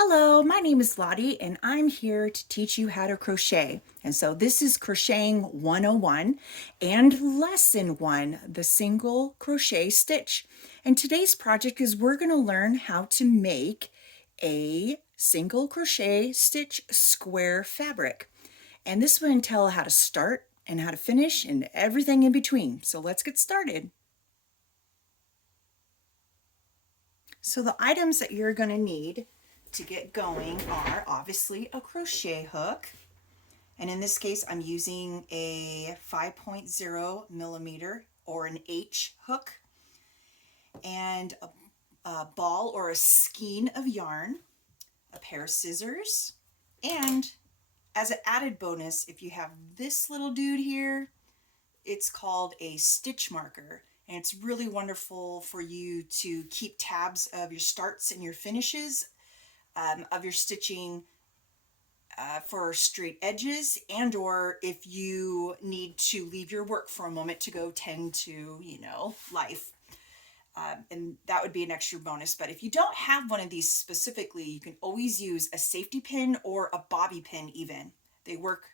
Hello, my name is Lottie and I'm here to teach you how to crochet. And so this is Crocheting 101 and Lesson 1, the single crochet stitch. And today's project is we're going to learn how to make a single crochet stitch square fabric. And this will tell how to start and how to finish and everything in between. So let's get started. So the items that you're going to need to get going are obviously a crochet hook. And in this case, I'm using a 5.0 millimeter or an H hook and a ball or a skein of yarn, a pair of scissors, and as an added bonus, if you have this little dude here, it's called a stitch marker. And it's really wonderful for you to keep tabs of your starts and your finishes of your stitching for straight edges, and or if you need to leave your work for a moment to go tend to, life. And that would be an extra bonus. But if you don't have one of these specifically, you can always use a safety pin or a bobby pin even. They work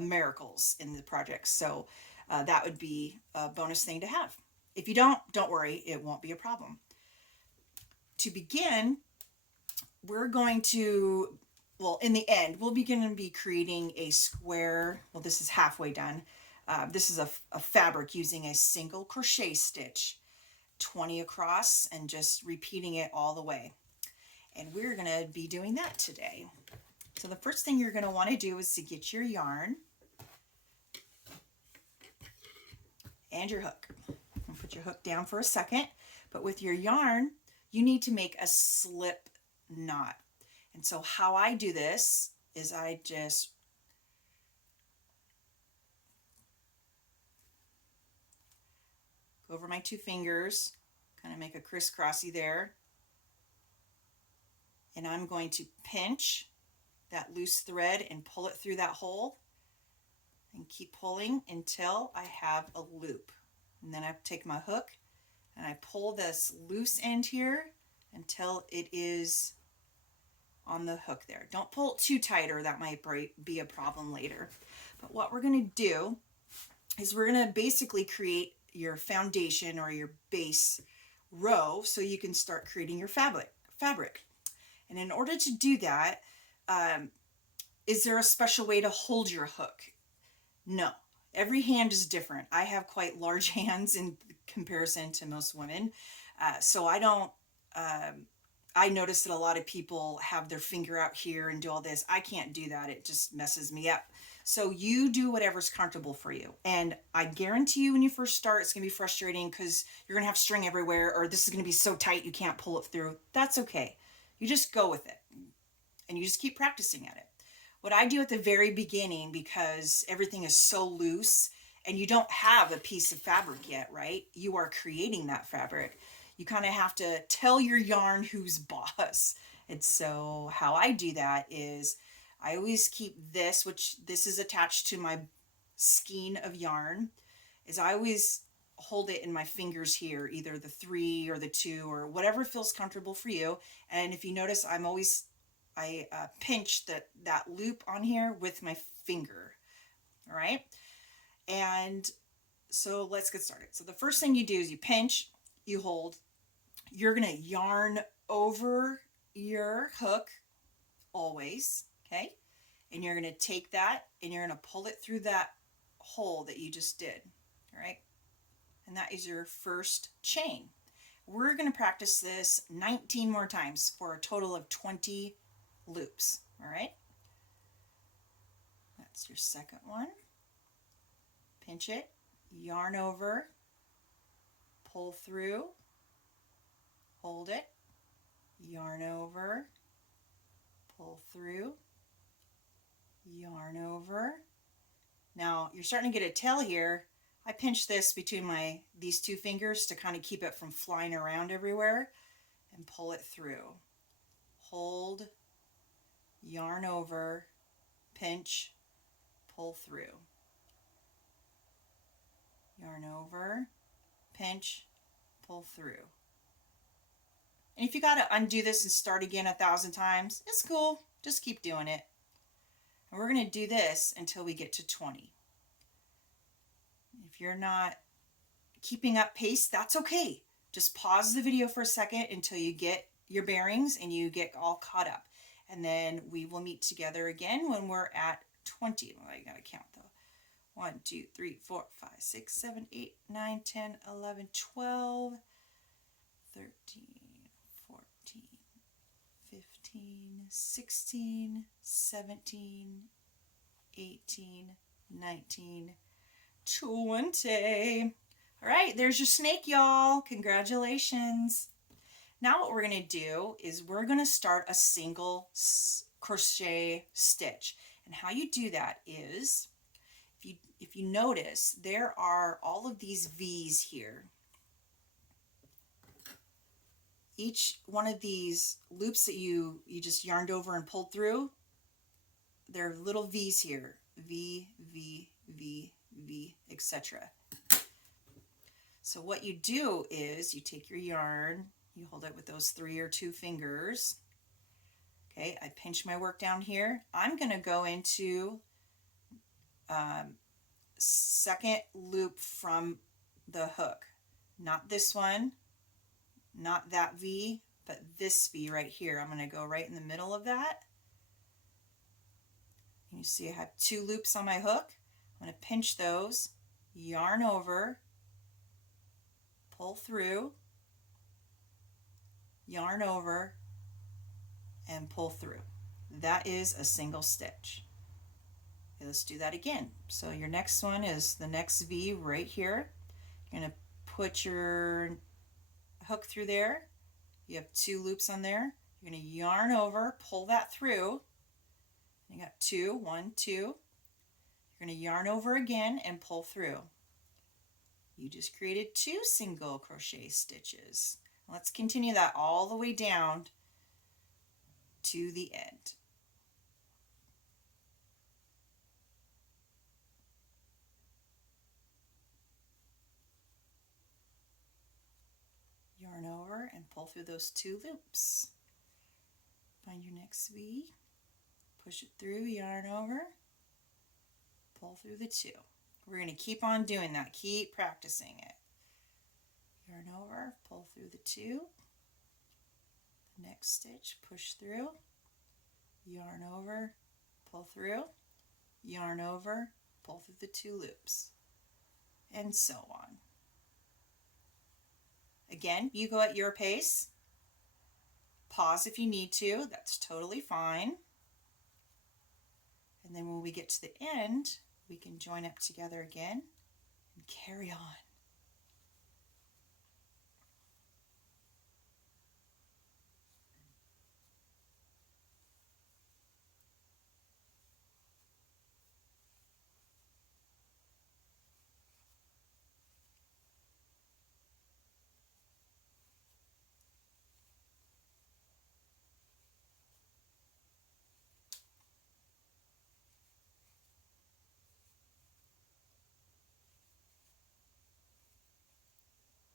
miracles in the project. So that would be a bonus thing to have. If you don't worry, it won't be a problem. To begin, we're going to, well, in the end, we'll begin to be creating a square. Well, this is halfway done. This is a fabric using a single crochet stitch, 20 across, and just repeating it all the way. And we're going to be doing that today. So the first thing you're going to want to do is to get your yarn and your hook. And put your hook down for a second. But with your yarn, you need to make a slip knot. And so how I do this is I just go over my two fingers, kind of make a crisscrossy there. And I'm going to pinch that loose thread and pull it through that hole and keep pulling until I have a loop. And then I take my hook and I pull this loose end here until it is on the hook there. Don't pull it too tight or that might be a problem later. But what we're going to do is we're going to basically create your foundation or your base row so you can start creating your fabric. And in order to do that, is there a special way to hold your hook? No. Every hand is different. I have quite large hands in comparison to most women. So I don't, I notice that a lot of people have their finger out here and do all this. I can't do that. It just messes me up. So you do whatever's comfortable for you. And I guarantee you when you first start, it's going to be frustrating because you're going to have string everywhere, or this is going to be so tight you can't pull it through. That's okay. You just go with it and you just keep practicing at it. What I do at the very beginning, because everything is so loose and you don't have a piece of fabric yet, right? You are creating that fabric. You kind of have to tell your yarn who's boss. And so how I do that is I always keep this, which this is attached to my skein of yarn, is I always hold it in my fingers here, either the 3 or the 2 or whatever feels comfortable for you. And if you notice, I pinch that loop on here with my finger. All right. And so let's get started. So the first thing you do is you pinch, you hold, you're going to yarn over your hook always. Okay. And you're going to take that and you're going to pull it through that hole that you just did. All right. And that is your first chain. We're going to practice this 19 more times for a total of 20 loops. All right. That's your second one. Pinch it, yarn over, pull through, hold it, yarn over, pull through, yarn over. Now you're starting to get a tail here. I pinch this between these two fingers to kind of keep it from flying around everywhere, and pull it through. Hold, yarn over, pinch, pull through. Yarn over, pinch, pull through. And if you got to undo this and start again 1,000 times, it's cool. Just keep doing it. And we're going to do this until we get to 20. If you're not keeping up pace, that's okay. Just pause the video for a second until you get your bearings and you get all caught up. And then we will meet together again when we're at 20. Well, I gotta count though. 1, 2, 3, 4, 5, 6, 7, 8, 9, 10, 11, 12, 13, 14, 15, 16, 17, 18, 19, 20. All right, there's your snake, y'all. Congratulations. Now what we're going to do is we're going to start a single crochet stitch. And how you do that is, if you notice, there are all of these V's here. Each one of these loops that you just yarned over and pulled through, there are little V's here. V, V, V, V, etc. So what you do is you take your yarn, you hold it with those 3 or 2 fingers. Okay, I pinch my work down here. I'm going to go into second loop from the hook. Not this one, not that V, but this V right here. I'm going to go right in the middle of that. And you see I have 2 loops on my hook. I'm going to pinch those, yarn over, pull through, yarn over, and pull through. That is a single stitch. Okay, let's do that again. So your next one is the next V right here. You're going to put your hook through there. You have 2 loops on there. You're going to yarn over, pull that through. You got 2, 1, 2. You're going to yarn over again and pull through. You just created 2 single crochet stitches. Let's continue that all the way down to the end. Yarn over and pull through those 2 loops. Find your next V, push it through, yarn over, pull through the 2. We're going to keep on doing that. Keep practicing it. Yarn over, pull through the 2. The next stitch, push through, yarn over, pull through, yarn over, pull through the 2 loops, and so on. Again, you go at your pace. Pause if you need to. That's totally fine. And then when we get to the end, we can join up together again and carry on.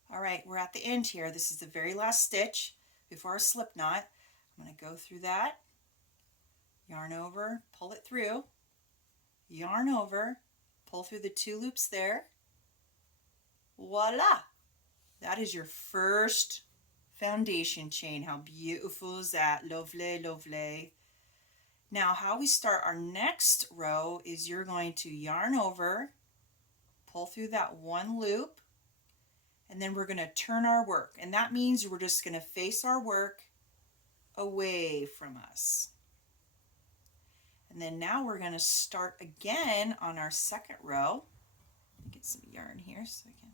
All right, we're at the end here. This is the very last stitch before our slip knot. I'm going to go through that, yarn over, pull it through, yarn over, pull through the 2 loops there. Voila! That is your first foundation chain. How beautiful is that? Lovely, lovely. Now, how we start our next row is you're going to yarn over, pull through that 1 loop, and then we're going to turn our work. And that means we're just going to face our work away from us. And then now we're going to start again on our second row. Get some yarn here so I can.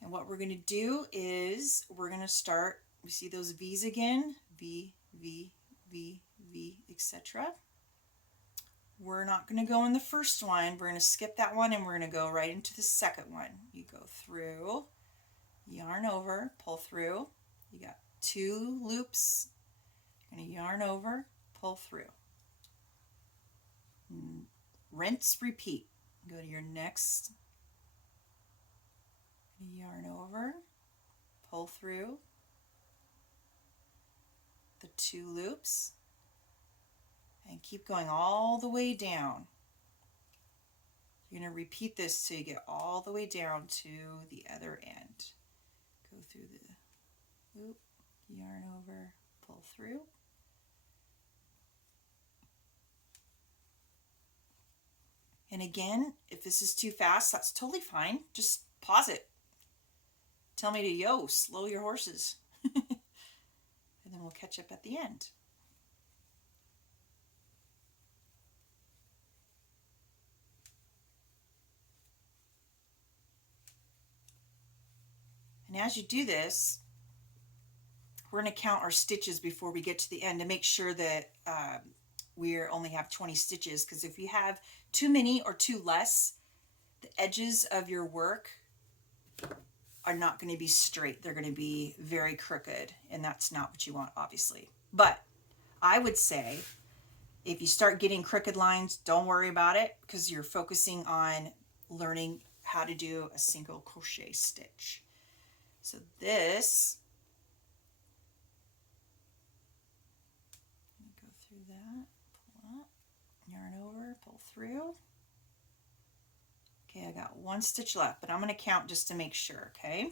And what we're going to do is we're going to start, you see those V's again? V, V, V, V, etc. We're not going to go in the first one. We're going to skip that one and we're going to go right into the second one. You go through, yarn over, pull through. You got 2 loops. You're going to yarn over, pull through. Rinse, repeat. Go to your next. Yarn over, pull through the 2 loops, and keep going all the way down. You're going to repeat this till you get all the way down to the other end. Go through the loop, yarn over, pull through. And again, if this is too fast, that's totally fine. Just pause it. Tell me to yo, slow your horses. And then we'll catch up at the end. And as you do this, we're going to count our stitches before we get to the end to make sure that we only have 20 stitches, because if you have too many or too less, the edges of your work are not going to be straight. They're going to be very crooked, and that's not what you want, obviously. But I would say if you start getting crooked lines, don't worry about it, because you're focusing on learning how to do a single crochet stitch. So this, go through that, pull up, yarn over, pull through. Okay, I got 1 stitch left, but I'm going to count just to make sure, okay?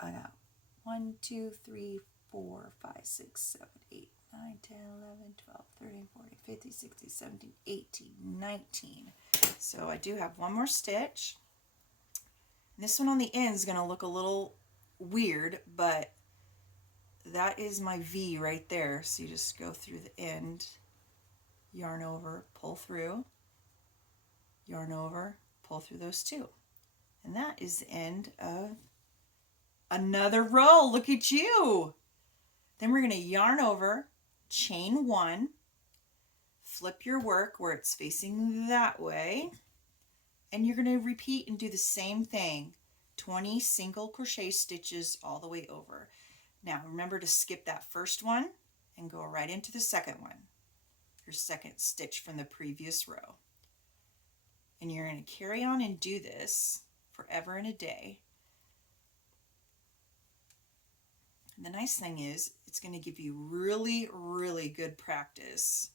I got 1, 2, 3, 4, 5, 6, 7, 8, 9, 10, 11, 12, 13, 14, 15, 16, 17, 18, 19. So I do have 1 more stitch. This one on the end is going to look a little weird, but that is my V right there. So you just go through the end, yarn over, pull through, yarn over, pull through those 2. And that is the end of another row. Look at you. Then we're going to yarn over, chain 1, flip your work where it's facing that way, and you're going to repeat and do the same thing, 20 single crochet stitches all the way over. Now remember to skip that first one and go right into the second one, your second stitch from the previous row. And you're going to carry on and do this forever and a day. And the nice thing is it's going to give you really, really good practice.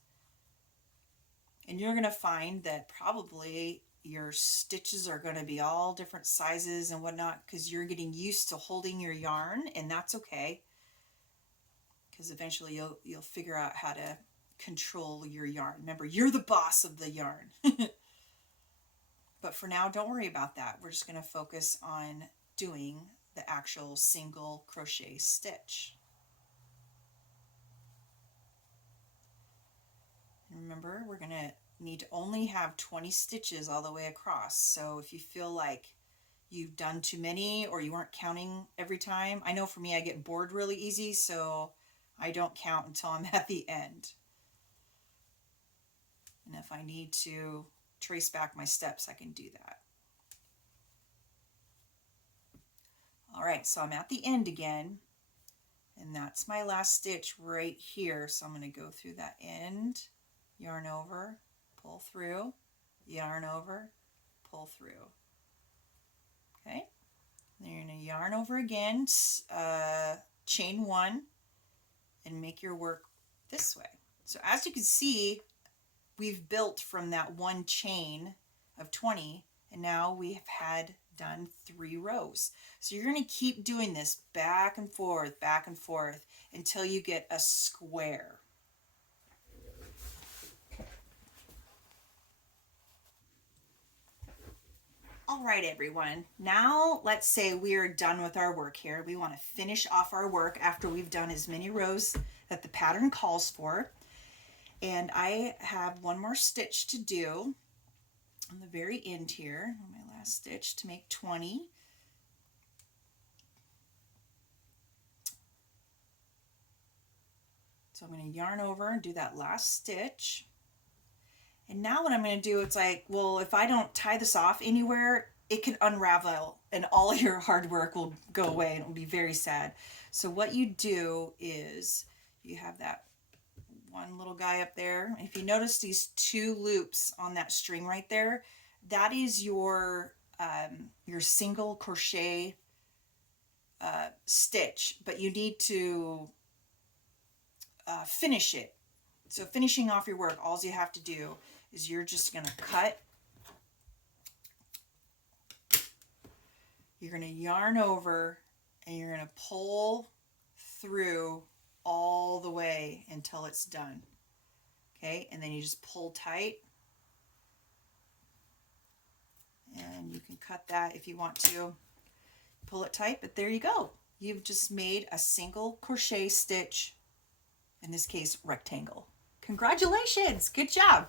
And you're going to find that probably your stitches are going to be all different sizes and whatnot, because you're getting used to holding your yarn, and that's okay, because eventually you'll figure out how to control your yarn. Remember, you're the boss of the yarn. But for now, don't worry about that. We're just going to focus on doing the actual single crochet stitch. And remember, we're going to need to only have 20 stitches all the way across. So if you feel like you've done too many or you weren't counting every time, I know for me I get bored really easy, so I don't count until I'm at the end. And if I need to trace back my steps, I can do that. All right, so I'm at the end again, and that's my last stitch right here. So I'm going to go through that end, yarn over, pull through, yarn over, pull through. Okay, then you're going to yarn over again, chain 1, and make your work this way. So as you can see, we've built from that 1 chain of 20, and now we have had done 3 rows. So you're going to keep doing this back and forth until you get a square. All right, everyone. Now let's say we are done with our work here. We want to finish off our work after we've done as many rows that the pattern calls for. And I have 1 more stitch to do on the very end here, on my last stitch, to make 20. So I'm going to yarn over and do that last stitch. And now what I'm going to do, it's like, well, if I don't tie this off anywhere, it can unravel and all your hard work will go away and it will be very sad. So what you do is you have that 1 little guy up there. If you notice these 2 loops on that string right there, that is your your single crochet stitch, but you need to finish it. So finishing off your work, all you have to do is you're just going to cut. You're going to yarn over and you're going to pull through all the way until it's done. Okay, and then you just pull tight. And you can cut that if you want to. Pull it tight, but there you go. You've just made a single crochet stitch, in this case rectangle. Congratulations, good job.